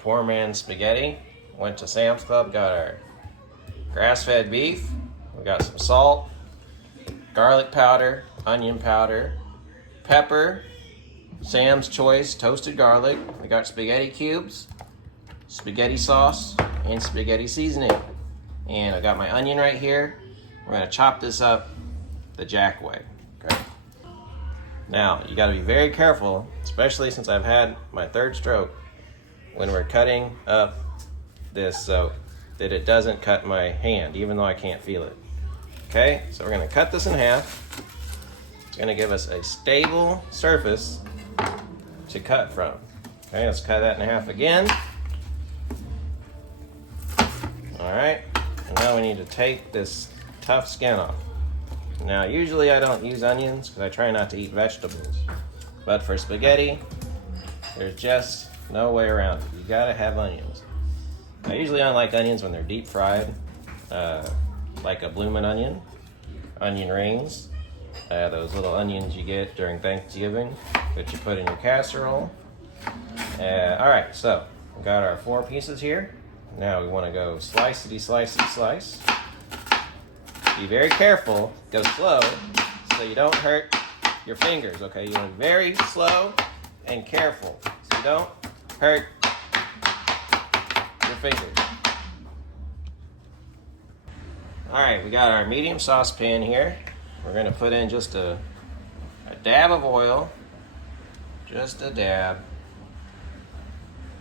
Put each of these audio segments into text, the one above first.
poor man's spaghetti. Went to Sam's Club, got our grass-fed beef. We got some salt, garlic powder, onion powder, pepper, Sam's Choice toasted garlic. We got spaghetti cubes, spaghetti sauce, and spaghetti seasoning. And I got my onion right here. We're gonna chop this up the Jack way, okay? Now, you gotta be very careful, especially since I've had my third stroke, when we're cutting up this so that it doesn't cut my hand, even though I can't feel it. Okay, so we're gonna cut this in half. It's gonna give us a stable surface to cut from. Okay, let's cut that in half again. All right, and now we need to take this tough skin off. Now, usually I don't use onions because I try not to eat vegetables. But for spaghetti, there's just no way around it. You gotta have onions. I usually don't like onions when they're deep fried, like a bloomin' onion, onion rings, those little onions you get during Thanksgiving that you put in your casserole. All right, so we got our 4 pieces here. Now we wanna go slicey, slicey, slice. Be very careful, go slow, so you don't hurt your fingers, okay? You want to be very slow and careful, so you don't hurt your fingers. All right, we got our medium saucepan here. We're gonna put in just a dab of oil, just a dab.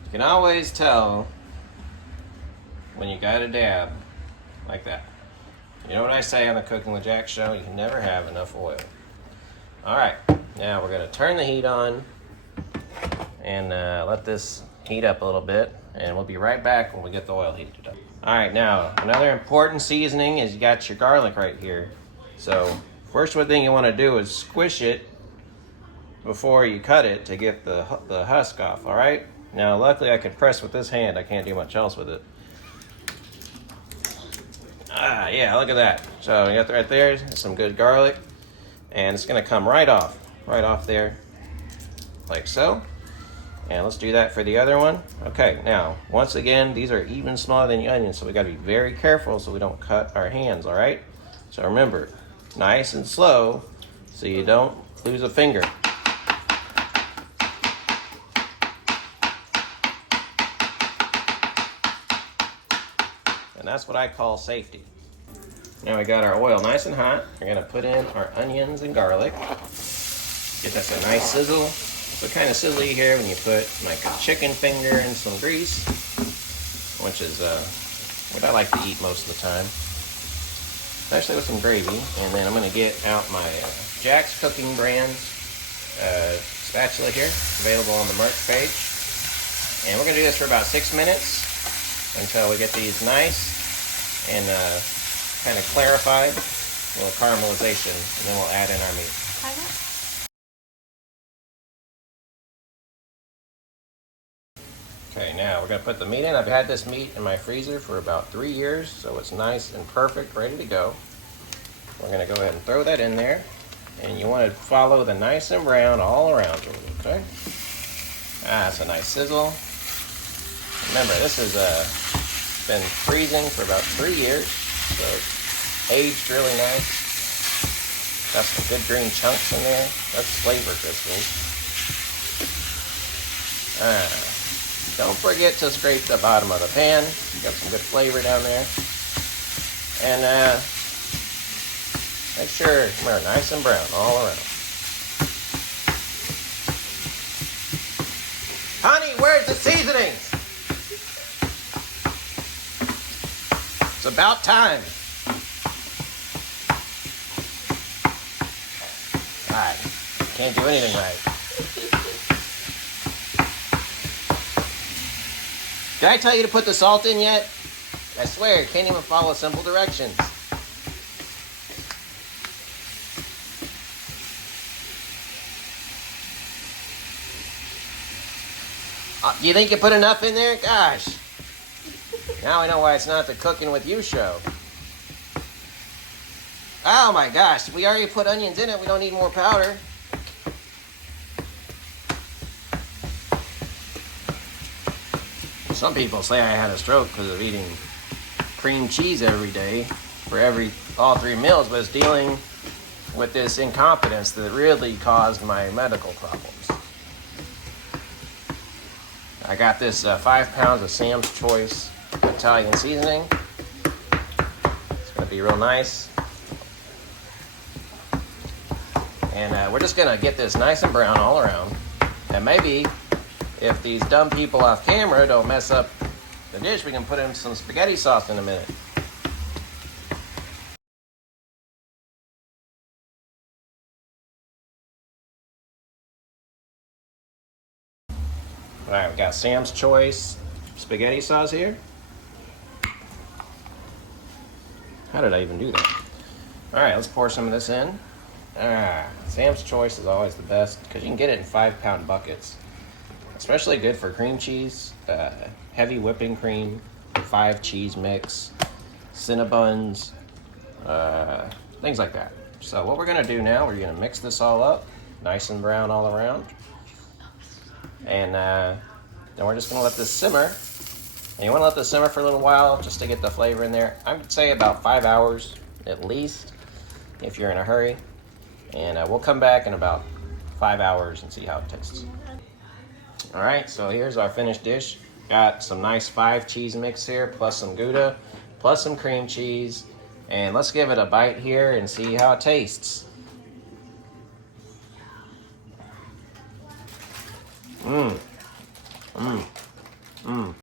You can always tell when you got a dab like that. You know what I say on the Cooking with Jack show? You can never have enough oil. All right, now we're gonna turn the heat on and let this heat up a little bit, and we'll be right back when we get the oil heated up. All right, now another important seasoning is you got your garlic right here. So first thing you wanna do is squish it before you cut it to get the husk off, all right? Now luckily I can press with this hand, I can't do much else with it. Yeah, look at that. So you got that right there, some good garlic, and it's gonna come right off there, like so. And let's do that for the other one. Okay, now, once again, these are even smaller than the onions, so we gotta be very careful so we don't cut our hands, all right? So remember, nice and slow so you don't lose a finger. And that's what I call safety. Now we got our oil nice and hot. We're gonna put in our onions and garlic. Get us a nice sizzle. So kind of sizzly here when you put like a chicken finger in some grease, which is what I like to eat most of the time, especially with some gravy. And then I'm gonna get out my Jack's Cooking brand spatula here, available on the merch page. And we're gonna do this for about 6 minutes until we get these nice and kind of clarified, a little caramelization, and then we'll add in our meat. Okay, now we're gonna put the meat in. I've had this meat in my freezer for about 3 years, so it's nice and perfect, ready to go. We're gonna go ahead and throw that in there, and you want to follow the nice and brown all around you, okay? That's a nice sizzle. Remember, this has been freezing for about 3 years, so it's aged really nice. Got some good green chunks in there. That's flavor crystals. Don't forget to scrape the bottom of the pan. Got some good flavor down there. And make sure they're nice and brown all around. Honey, where's the seasonings? It's about time. Alright, can't do anything right. Did I tell you to put the salt in yet? I swear, can't even follow simple directions. Do you think you put enough in there? Gosh. Now I know why it's not the Cooking with You show. Oh my gosh, we already put onions in it. We don't need more powder. Some people say I had a stroke because of eating cream cheese every day for all 3 meals, but it's dealing with this incompetence that really caused my medical problems. I got this 5 pounds of Sam's Choice Italian seasoning. It's going to be real nice. And we're just going to get this nice and brown all around. And maybe if these dumb people off camera don't mess up the dish, we can put in some spaghetti sauce in a minute. All right, we got Sam's Choice spaghetti sauce here. How did I even do that? All right, let's pour some of this in. Sam's Choice is always the best because you can get it in 5-pound buckets. Especially good for cream cheese, heavy whipping cream, 5 cheese mix, Cinnabons, things like that. So what we're gonna do now, we're gonna mix this all up, nice and brown all around. And then we're just gonna let this simmer. And you wanna let this simmer for a little while just to get the flavor in there. I would say about 5 hours at least, if you're in a hurry. And we'll come back in about 5 hours and see how it tastes. All right, so here's our finished dish. Got some nice 5 cheese mix here, plus some Gouda, plus some cream cheese. And let's give it a bite here and see how it tastes. Mmm. Mmm. Mmm.